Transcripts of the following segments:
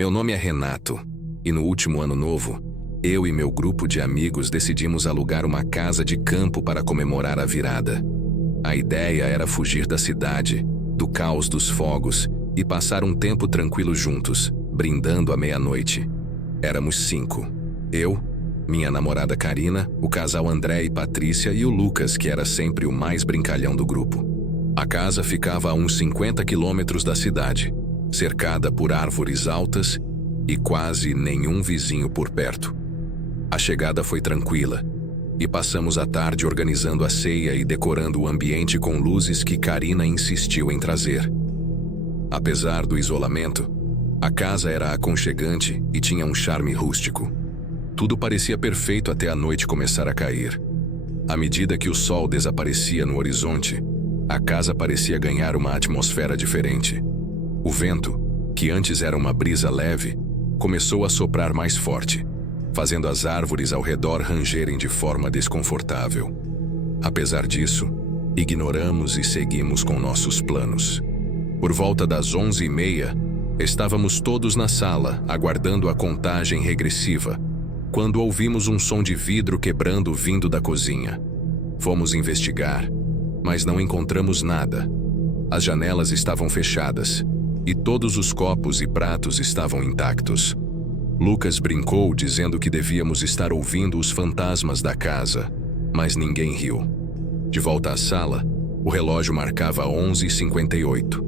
Meu nome é Renato, e no último ano novo, eu e meu grupo de amigos decidimos alugar uma casa de campo para comemorar a virada. A ideia era fugir da cidade, do caos dos fogos e passar um tempo tranquilo juntos, brindando à meia-noite. Éramos 5. Eu, minha namorada Karina, o casal André e Patrícia e o Lucas, que era sempre o mais brincalhão do grupo. A casa ficava a uns 50 quilômetros da cidade, cercada por árvores altas e quase nenhum vizinho por perto. A chegada foi tranquila e passamos a tarde organizando a ceia e decorando o ambiente com luzes que Karina insistiu em trazer. Apesar do isolamento, a casa era aconchegante e tinha um charme rústico. Tudo parecia perfeito até a noite começar a cair. À medida que o sol desaparecia no horizonte, a casa parecia ganhar uma atmosfera diferente. O vento, que antes era uma brisa leve, começou a soprar mais forte, fazendo as árvores ao redor rangerem de forma desconfortável. Apesar disso, ignoramos e seguimos com nossos planos. Por volta das 11h30, estávamos todos na sala, aguardando a contagem regressiva, quando ouvimos um som de vidro quebrando vindo da cozinha. Fomos investigar, mas não encontramos nada. As janelas estavam fechadas e todos os copos e pratos estavam intactos. Lucas brincou dizendo que devíamos estar ouvindo os fantasmas da casa, mas ninguém riu. De volta à sala, o relógio marcava 11h58.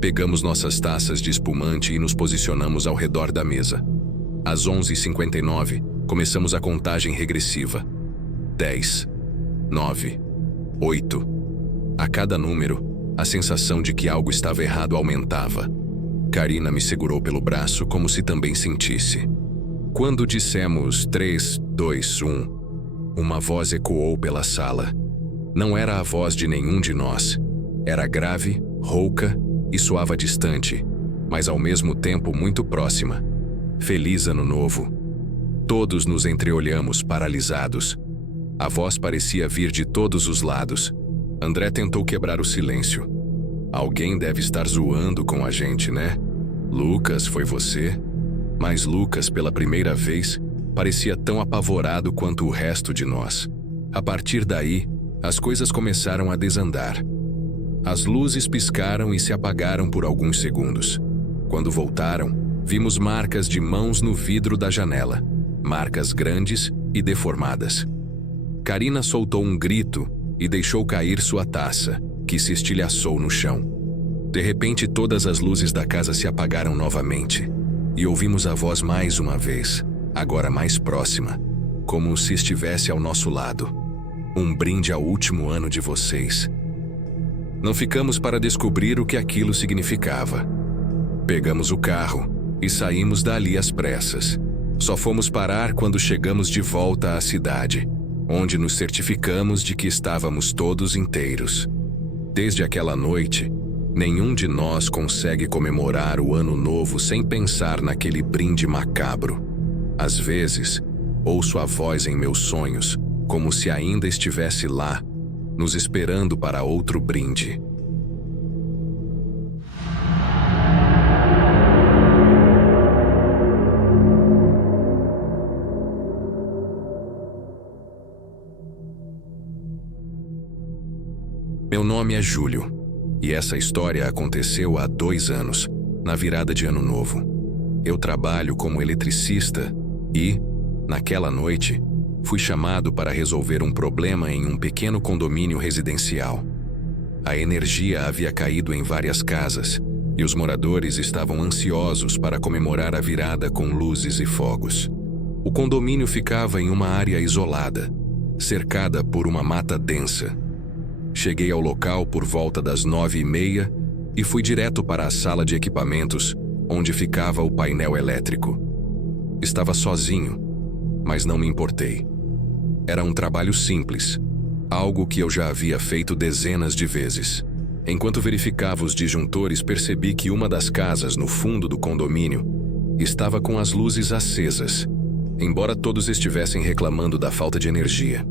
Pegamos nossas taças de espumante e nos posicionamos ao redor da mesa. Às 11h59, começamos a contagem regressiva. 10, 9, 8. A cada número, a sensação de que algo estava errado aumentava. Karina me segurou pelo braço como se também sentisse. Quando dissemos 3, 2, 1, uma voz ecoou pela sala. Não era a voz de nenhum de nós. Era grave, rouca e soava distante, mas ao mesmo tempo muito próxima. Feliz Ano Novo. Todos nos entreolhamos, paralisados. A voz parecia vir de todos os lados. André tentou quebrar o silêncio. Alguém deve estar zoando com a gente, né? Lucas, foi você? Mas Lucas, pela primeira vez, parecia tão apavorado quanto o resto de nós. A partir daí, as coisas começaram a desandar. As luzes piscaram e se apagaram por alguns segundos. Quando voltaram, vimos marcas de mãos no vidro da janela, marcas grandes e deformadas. Karina soltou um grito e deixou cair sua taça, que se estilhaçou no chão. De repente, todas as luzes da casa se apagaram novamente, e ouvimos a voz mais uma vez, agora mais próxima, como se estivesse ao nosso lado. Um brinde ao último ano de vocês. Não ficamos para descobrir o que aquilo significava. Pegamos o carro e saímos dali às pressas. Só fomos parar quando chegamos de volta à cidade, onde nos certificamos de que estávamos todos inteiros. Desde aquela noite, nenhum de nós consegue comemorar o Ano Novo sem pensar naquele brinde macabro. Às vezes, ouço a voz em meus sonhos, como se ainda estivesse lá, nos esperando para outro brinde. Meu nome é Júlio, e essa história aconteceu há 2 anos, na virada de Ano Novo. Eu trabalho como eletricista e, naquela noite, fui chamado para resolver um problema em um pequeno condomínio residencial. A energia havia caído em várias casas, e os moradores estavam ansiosos para comemorar a virada com luzes e fogos. O condomínio ficava em uma área isolada, cercada por uma mata densa. Cheguei ao local por volta das 9h30 e fui direto para a sala de equipamentos, onde ficava o painel elétrico. Estava sozinho, mas não me importei. Era um trabalho simples, algo que eu já havia feito dezenas de vezes. Enquanto verificava os disjuntores, percebi que uma das casas no fundo do condomínio estava com as luzes acesas, embora todos estivessem reclamando da falta de energia.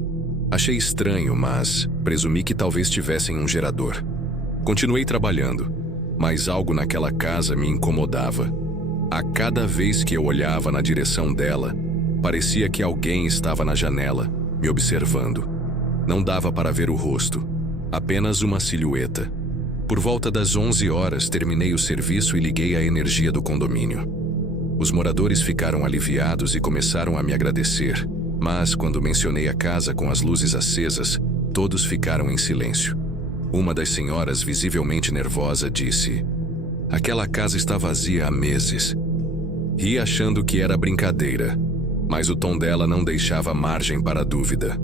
Achei estranho, mas presumi que talvez tivessem um gerador. Continuei trabalhando, mas algo naquela casa me incomodava. A cada vez que eu olhava na direção dela, parecia que alguém estava na janela, me observando. Não dava para ver o rosto, apenas uma silhueta. Por volta das 11 horas, terminei o serviço e liguei a energia do condomínio. Os moradores ficaram aliviados e começaram a me agradecer, mas quando mencionei a casa com as luzes acesas, todos ficaram em silêncio. Uma das senhoras, visivelmente nervosa, disse: "Aquela casa está vazia há meses." Ri achando que era brincadeira, mas o tom dela não deixava margem para dúvida.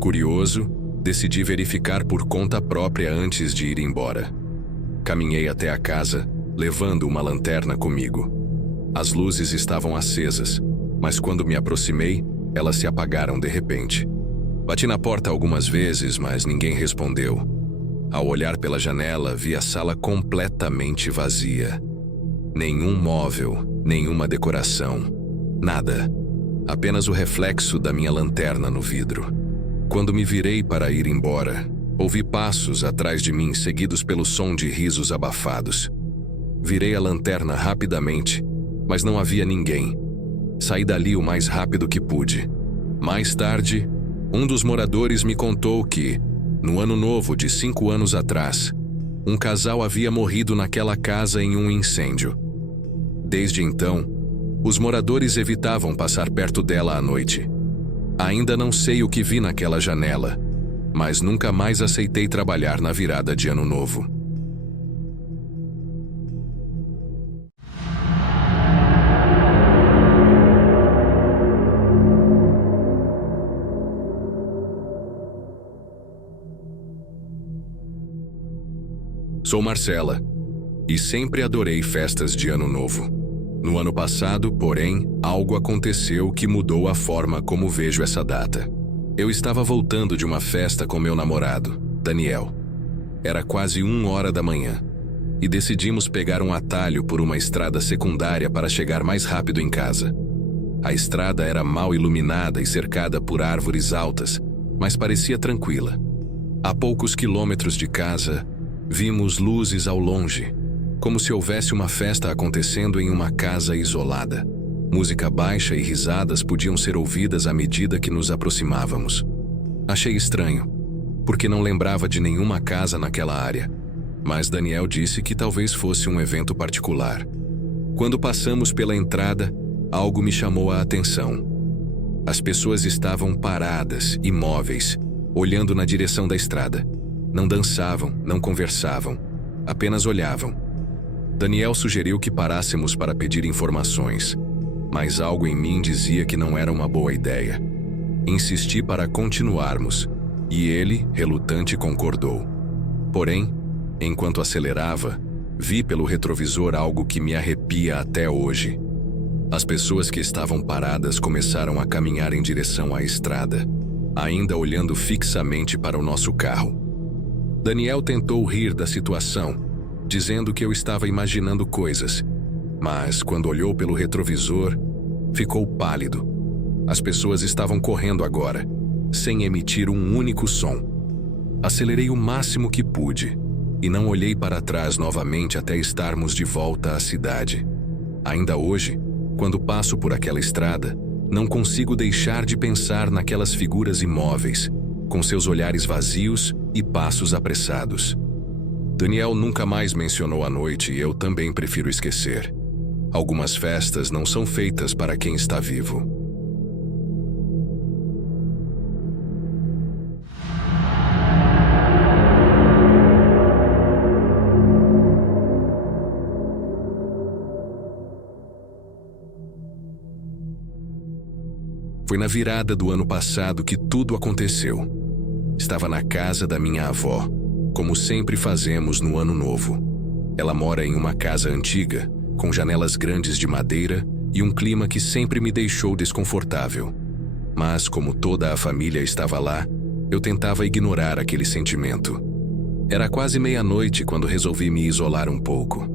Curioso, decidi verificar por conta própria antes de ir embora. Caminhei até a casa, levando uma lanterna comigo. As luzes estavam acesas, mas quando me aproximei, elas se apagaram de repente. Bati na porta algumas vezes, mas ninguém respondeu. Ao olhar pela janela, vi a sala completamente vazia. Nenhum móvel, nenhuma decoração, nada. Apenas o reflexo da minha lanterna no vidro. Quando me virei para ir embora, ouvi passos atrás de mim, seguidos pelo som de risos abafados. Virei a lanterna rapidamente, mas não havia ninguém. Saí dali o mais rápido que pude. Mais tarde, um dos moradores me contou que, no ano novo de 5 anos atrás, um casal havia morrido naquela casa em um incêndio. Desde então, os moradores evitavam passar perto dela à noite. Ainda não sei o que vi naquela janela, mas nunca mais aceitei trabalhar na virada de Ano Novo. Sou Marcela, e sempre adorei festas de Ano Novo. No ano passado, porém, algo aconteceu que mudou a forma como vejo essa data. Eu estava voltando de uma festa com meu namorado, Daniel. Era quase 1h da manhã, e decidimos pegar um atalho por uma estrada secundária para chegar mais rápido em casa. A estrada era mal iluminada e cercada por árvores altas, mas parecia tranquila. A poucos quilômetros de casa, vimos luzes ao longe, como se houvesse uma festa acontecendo em uma casa isolada. Música baixa e risadas podiam ser ouvidas à medida que nos aproximávamos. Achei estranho, porque não lembrava de nenhuma casa naquela área, mas Daniel disse que talvez fosse um evento particular. Quando passamos pela entrada, algo me chamou a atenção. As pessoas estavam paradas, imóveis, olhando na direção da estrada. Não dançavam, não conversavam, apenas olhavam. Daniel sugeriu que parássemos para pedir informações, mas algo em mim dizia que não era uma boa ideia. Insisti para continuarmos, e ele, relutante, concordou. Porém, enquanto acelerava, vi pelo retrovisor algo que me arrepia até hoje. As pessoas que estavam paradas começaram a caminhar em direção à estrada, ainda olhando fixamente para o nosso carro. Daniel tentou rir da situação, dizendo que eu estava imaginando coisas, mas quando olhou pelo retrovisor, ficou pálido. As pessoas estavam correndo agora, sem emitir um único som. Acelerei o máximo que pude e não olhei para trás novamente até estarmos de volta à cidade. Ainda hoje, quando passo por aquela estrada, não consigo deixar de pensar naquelas figuras imóveis, com seus olhares vazios e passos apressados. Daniel nunca mais mencionou a noite e eu também prefiro esquecer. Algumas festas não são feitas para quem está vivo. Foi na virada do ano passado que tudo aconteceu. Estava na casa da minha avó, como sempre fazemos no Ano Novo. Ela mora em uma casa antiga, com janelas grandes de madeira e um clima que sempre me deixou desconfortável. Mas, como toda a família estava lá, eu tentava ignorar aquele sentimento. Era quase meia-noite quando resolvi me isolar um pouco.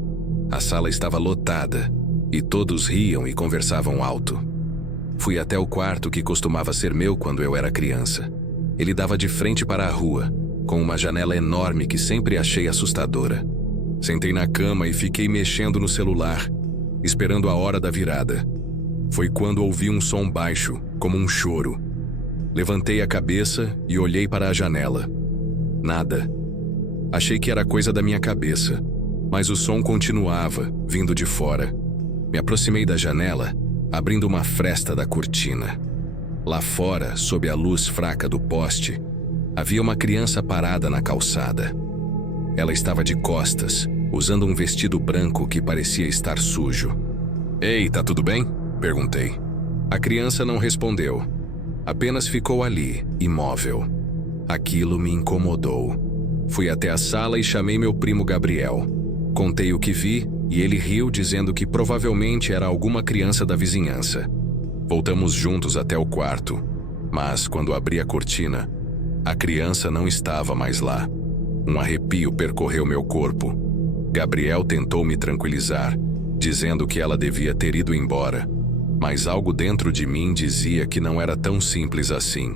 A sala estava lotada, e todos riam e conversavam alto. Fui até o quarto que costumava ser meu quando eu era criança. Ele dava de frente para a rua, com uma janela enorme que sempre achei assustadora. Sentei na cama e fiquei mexendo no celular. esperando a hora da virada. Foi quando ouvi um som baixo, como um choro. Levantei a cabeça e olhei para a janela. Nada. Achei que era coisa da minha cabeça, mas o som continuava, vindo de fora. Me aproximei da janela, abrindo uma fresta da cortina. Lá fora, sob a luz fraca do poste, havia uma criança parada na calçada. Ela estava de costas, usando um vestido branco que parecia estar sujo. "Ei, tá tudo bem?" perguntei. A criança não respondeu. Apenas ficou ali, imóvel. Aquilo me incomodou. Fui até a sala e chamei meu primo Gabriel. Contei o que vi e ele riu, dizendo que provavelmente era alguma criança da vizinhança. Voltamos juntos até o quarto, mas quando abri a cortina, a criança não estava mais lá. Um arrepio percorreu meu corpo. Gabriel tentou me tranquilizar, dizendo que ela devia ter ido embora, mas algo dentro de mim dizia que não era tão simples assim.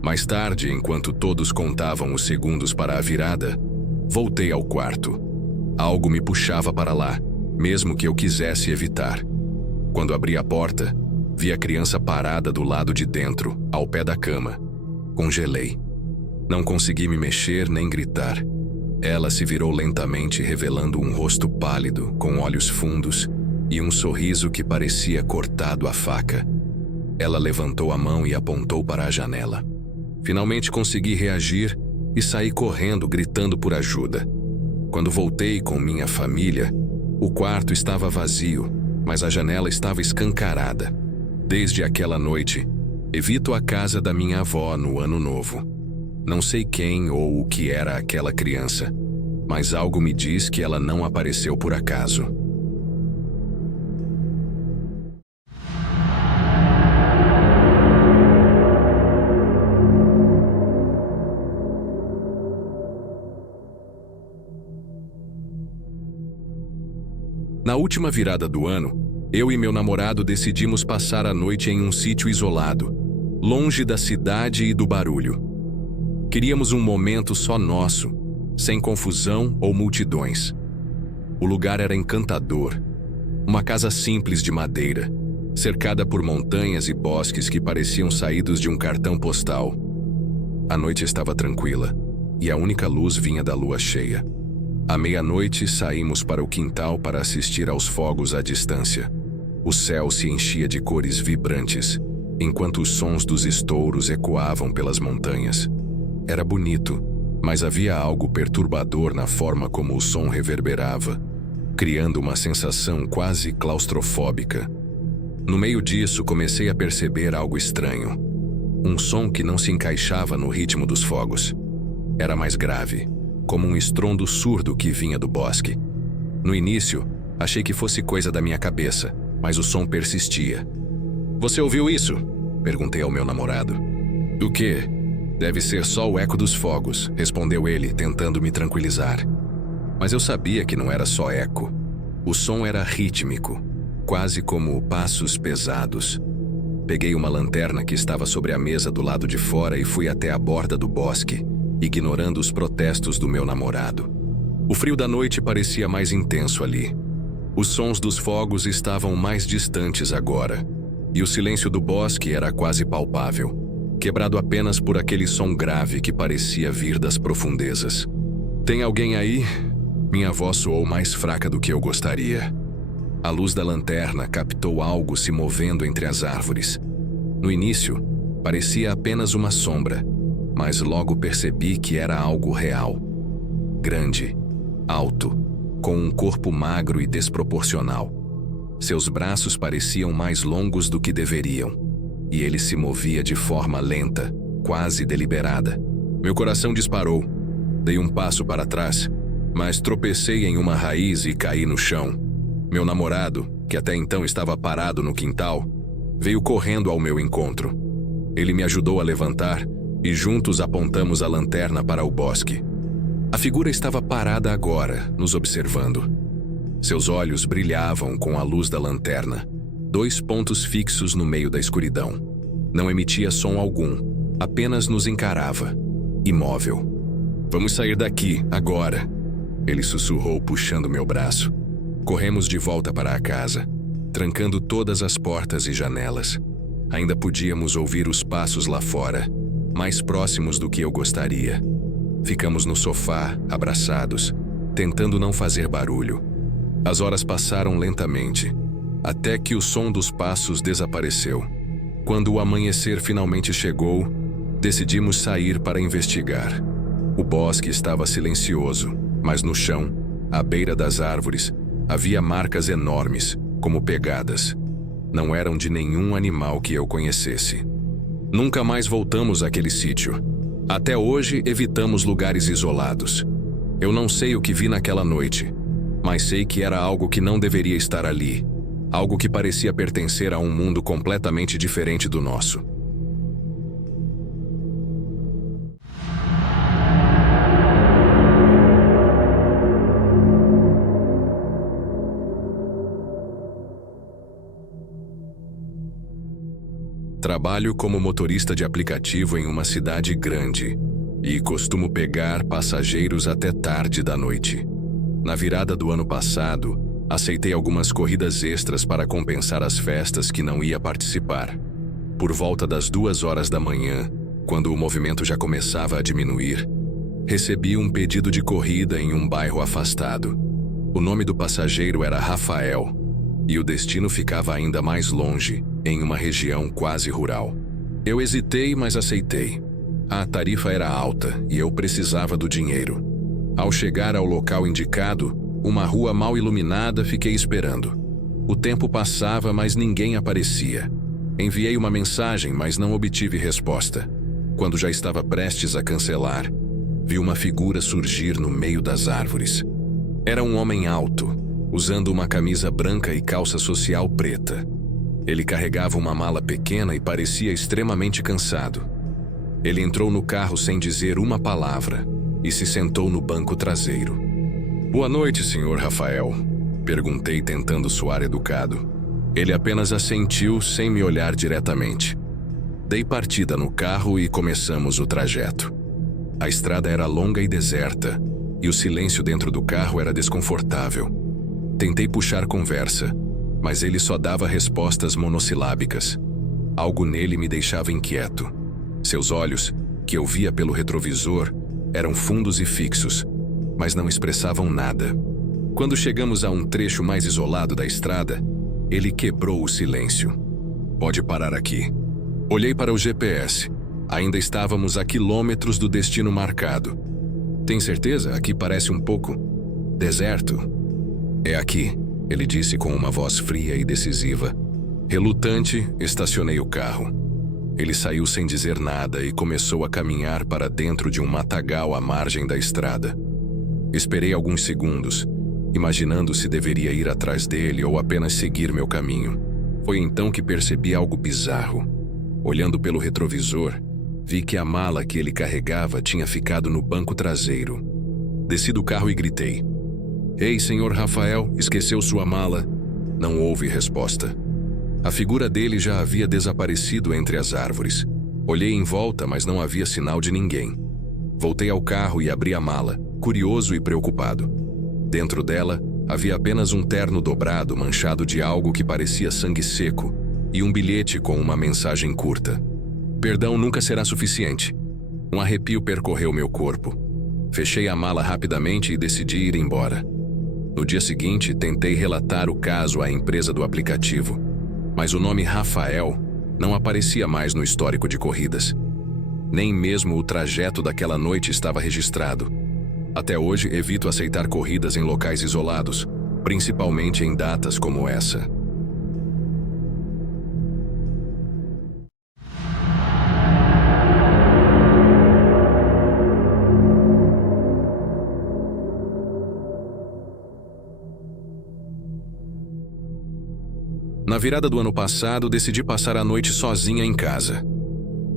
Mais tarde, enquanto todos contavam os segundos para a virada, voltei ao quarto. Algo me puxava para lá, mesmo que eu quisesse evitar. Quando abri a porta, vi a criança parada do lado de dentro, ao pé da cama. Congelei. Não consegui me mexer nem gritar. Ela se virou lentamente, revelando um rosto pálido, com olhos fundos e um sorriso que parecia cortado à faca. Ela levantou a mão e apontou para a janela. Finalmente consegui reagir e saí correndo, gritando por ajuda. Quando voltei com minha família, o quarto estava vazio, mas a janela estava escancarada. Desde aquela noite, evito a casa da minha avó no Ano Novo. Não sei quem ou o que era aquela criança, mas algo me diz que ela não apareceu por acaso. Na última virada do ano, eu e meu namorado decidimos passar a noite em um sítio isolado, longe da cidade e do barulho. Queríamos um momento só nosso, sem confusão ou multidões. O lugar era encantador. Uma casa simples de madeira, cercada por montanhas e bosques que pareciam saídos de um cartão postal. A noite estava tranquila, e a única luz vinha da lua cheia. À meia-noite, saímos para o quintal para assistir aos fogos à distância. O céu se enchia de cores vibrantes, enquanto os sons dos estouros ecoavam pelas montanhas. Era bonito, mas havia algo perturbador na forma como o som reverberava, criando uma sensação quase claustrofóbica. No meio disso, comecei a perceber algo estranho. Um som que não se encaixava no ritmo dos fogos. Era mais grave, como um estrondo surdo que vinha do bosque. No início, achei que fosse coisa da minha cabeça, mas o som persistia. "Você ouviu isso?" perguntei ao meu namorado. "O quê?" "Deve ser só o eco dos fogos", respondeu ele, tentando me tranquilizar. Mas eu sabia que não era só eco. O som era rítmico, quase como passos pesados. Peguei uma lanterna que estava sobre a mesa do lado de fora e fui até a borda do bosque, ignorando os protestos do meu namorado. O frio da noite parecia mais intenso ali. Os sons dos fogos estavam mais distantes agora, e o silêncio do bosque era quase palpável, quebrado apenas por aquele som grave que parecia vir das profundezas. "Tem alguém aí?" Minha voz soou mais fraca do que eu gostaria. A luz da lanterna captou algo se movendo entre as árvores. No início, parecia apenas uma sombra, mas logo percebi que era algo real. Grande, alto, com um corpo magro e desproporcional. Seus braços pareciam mais longos do que deveriam, e ele se movia de forma lenta, quase deliberada. Meu coração disparou. Dei um passo para trás, mas tropecei em uma raiz e caí no chão. Meu namorado, que até então estava parado no quintal, veio correndo ao meu encontro. Ele me ajudou a levantar e juntos apontamos a lanterna para o bosque. A figura estava parada agora, nos observando. Seus olhos brilhavam com a luz da lanterna, 2 pontos fixos no meio da escuridão. Não emitia som algum, apenas nos encarava, imóvel. "Vamos sair daqui, agora", ele sussurrou puxando meu braço. Corremos de volta para a casa. trancando todas as portas e janelas. Ainda podíamos ouvir os passos lá fora, mais próximos do que eu gostaria. Ficamos no sofá, abraçados, tentando não fazer barulho. As horas passaram lentamente, até que o som dos passos desapareceu. Quando o amanhecer finalmente chegou, decidimos sair para investigar. O bosque estava silencioso, mas no chão, à beira das árvores, havia marcas enormes, como pegadas. Não eram de nenhum animal que eu conhecesse. Nunca mais voltamos àquele sítio. Até hoje evitamos lugares isolados. Eu não sei o que vi naquela noite, mas sei que era algo que não deveria estar ali. Algo que parecia pertencer a um mundo completamente diferente do nosso. Trabalho como motorista de aplicativo em uma cidade grande e costumo pegar passageiros até tarde da noite. Na virada do ano passado, aceitei algumas corridas extras para compensar as festas que não ia participar. Por volta das 2 horas da manhã, quando o movimento já começava a diminuir, recebi um pedido de corrida em um bairro afastado. O nome do passageiro era Rafael, e o destino ficava ainda mais longe, em uma região quase rural. Eu hesitei, mas aceitei. A tarifa era alta e eu precisava do dinheiro. Ao chegar ao local indicado, uma rua mal iluminada, fiquei esperando. O tempo passava, mas ninguém aparecia. Enviei uma mensagem, mas não obtive resposta. Quando já estava prestes a cancelar, vi uma figura surgir no meio das árvores. Era um homem alto, usando uma camisa branca e calça social preta. Ele carregava uma mala pequena e parecia extremamente cansado. Ele entrou no carro sem dizer uma palavra e se sentou no banco traseiro. "Boa noite, Sr. Rafael", perguntei tentando soar educado. Ele apenas assentiu sem me olhar diretamente. Dei partida no carro e começamos o trajeto. A estrada era longa e deserta, e o silêncio dentro do carro era desconfortável. Tentei puxar conversa, mas ele só dava respostas monossilábicas. Algo nele me deixava inquieto. Seus olhos, que eu via pelo retrovisor, eram fundos e fixos, mas não expressavam nada. Quando chegamos a um trecho mais isolado da estrada, ele quebrou o silêncio. "Pode parar aqui." Olhei para o GPS. Ainda estávamos a quilômetros do destino marcado. "Tem certeza? Aqui parece um pouco deserto." "É aqui", ele disse com uma voz fria e decisiva. Relutante, estacionei o carro. Ele saiu sem dizer nada e começou a caminhar para dentro de um matagal à margem da estrada. Esperei alguns segundos, imaginando se deveria ir atrás dele ou apenas seguir meu caminho. Foi então que percebi algo bizarro. Olhando pelo retrovisor, vi que a mala que ele carregava tinha ficado no banco traseiro. Desci do carro e gritei: "Ei, Sr. Rafael, esqueceu sua mala?" Não houve resposta. A figura dele já havia desaparecido entre as árvores. Olhei em volta, mas não havia sinal de ninguém. Voltei ao carro e abri a mala, curioso e preocupado. Dentro dela, havia apenas um terno dobrado manchado de algo que parecia sangue seco e um bilhete com uma mensagem curta. "Perdão nunca será suficiente." Um arrepio percorreu meu corpo. Fechei a mala rapidamente e decidi ir embora. No dia seguinte, tentei relatar o caso à empresa do aplicativo, mas o nome Rafael não aparecia mais no histórico de corridas. Nem mesmo o trajeto daquela noite estava registrado. Até hoje, evito aceitar corridas em locais isolados, principalmente em datas como essa. Na virada do ano passado, decidi passar a noite sozinha em casa.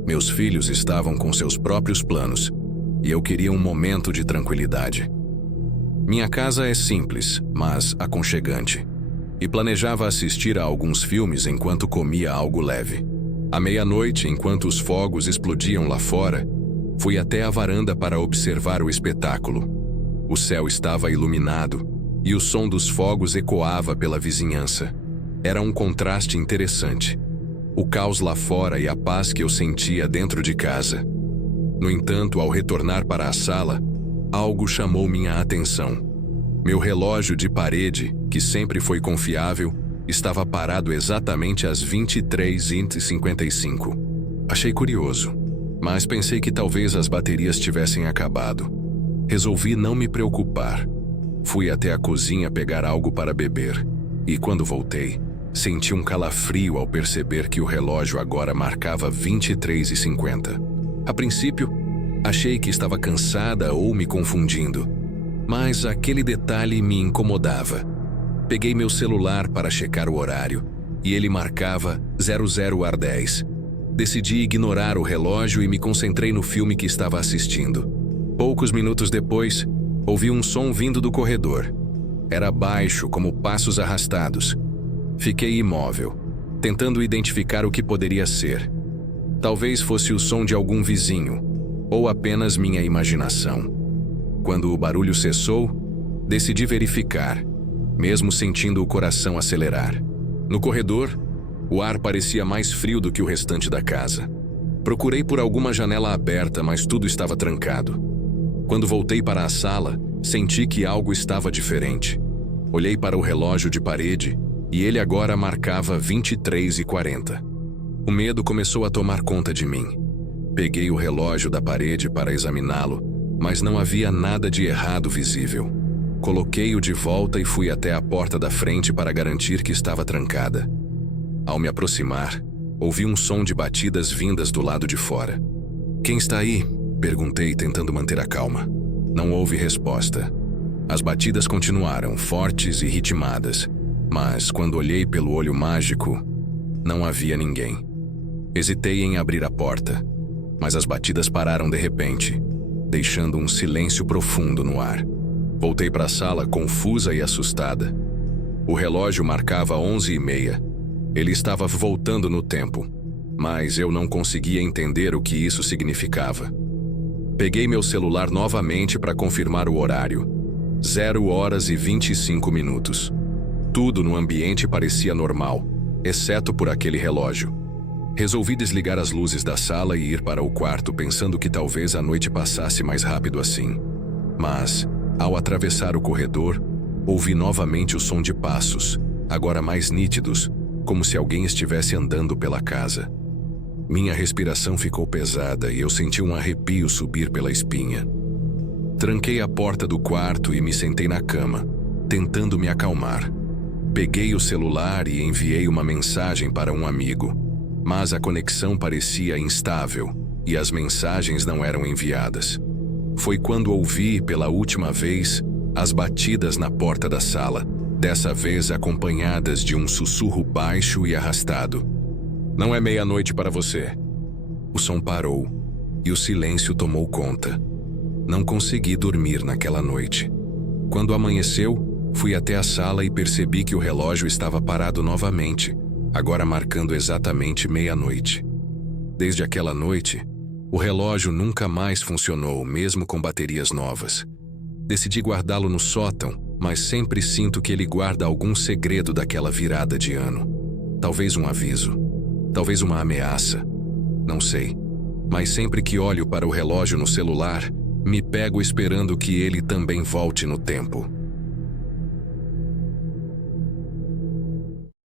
Meus filhos estavam com seus próprios planos, e eu queria um momento de tranquilidade. Minha casa é simples, mas aconchegante, e planejava assistir a alguns filmes enquanto comia algo leve. À meia-noite, enquanto os fogos explodiam lá fora, fui até a varanda para observar o espetáculo. O céu estava iluminado, e o som dos fogos ecoava pela vizinhança. Era um contraste interessante. O caos lá fora e a paz que eu sentia dentro de casa. No entanto, ao retornar para a sala, algo chamou minha atenção. Meu relógio de parede, que sempre foi confiável, estava parado exatamente às 23h55. Achei curioso, mas pensei que talvez as baterias tivessem acabado. Resolvi não me preocupar. Fui até a cozinha pegar algo para beber, e quando voltei, senti um calafrio ao perceber que o relógio agora marcava 23h50. A princípio, achei que estava cansada ou me confundindo, mas aquele detalhe me incomodava. Peguei meu celular para checar o horário, e ele marcava 00h10. Decidi ignorar o relógio e me concentrei no filme que estava assistindo. Poucos minutos depois, ouvi um som vindo do corredor. Era baixo, como passos arrastados. Fiquei imóvel, tentando identificar o que poderia ser. Talvez fosse o som de algum vizinho, ou apenas minha imaginação. Quando o barulho cessou, decidi verificar, mesmo sentindo o coração acelerar. No corredor, o ar parecia mais frio do que o restante da casa. Procurei por alguma janela aberta, mas tudo estava trancado. Quando voltei para a sala, senti que algo estava diferente. Olhei para o relógio de parede e ele agora marcava 23h40. O medo começou a tomar conta de mim. Peguei o relógio da parede para examiná-lo, mas não havia nada de errado visível. Coloquei-o de volta e fui até a porta da frente para garantir que estava trancada. Ao me aproximar, ouvi um som de batidas vindas do lado de fora. "Quem está aí?" perguntei, tentando manter a calma. Não houve resposta. As batidas continuaram, fortes e ritmadas, mas quando olhei pelo olho mágico, não havia ninguém. Hesitei em abrir a porta, mas as batidas pararam de repente, deixando um silêncio profundo no ar. Voltei para a sala confusa e assustada. O relógio marcava 11h30. Ele estava voltando no tempo, mas eu não conseguia entender o que isso significava. Peguei meu celular novamente para confirmar o horário. 0h25. Tudo no ambiente parecia normal, exceto por aquele relógio. Resolvi desligar as luzes da sala e ir para o quarto, pensando que talvez a noite passasse mais rápido assim. Mas, ao atravessar o corredor, ouvi novamente o som de passos, agora mais nítidos, como se alguém estivesse andando pela casa. Minha respiração ficou pesada e eu senti um arrepio subir pela espinha. Tranquei a porta do quarto e me sentei na cama, tentando me acalmar. Peguei o celular e enviei uma mensagem para um amigo, mas a conexão parecia instável e as mensagens não eram enviadas. Foi quando ouvi, pela última vez, as batidas na porta da sala, dessa vez acompanhadas de um sussurro baixo e arrastado. "Não é meia-noite para você." O som parou e o silêncio tomou conta. Não consegui dormir naquela noite. Quando amanheceu, fui até a sala e percebi que o relógio estava parado novamente, agora marcando exatamente meia-noite. Desde aquela noite, o relógio nunca mais funcionou, mesmo com baterias novas. Decidi guardá-lo no sótão, mas sempre sinto que ele guarda algum segredo daquela virada de ano. Talvez um aviso, talvez uma ameaça, não sei. Mas sempre que olho para o relógio no celular, me pego esperando que ele também volte no tempo.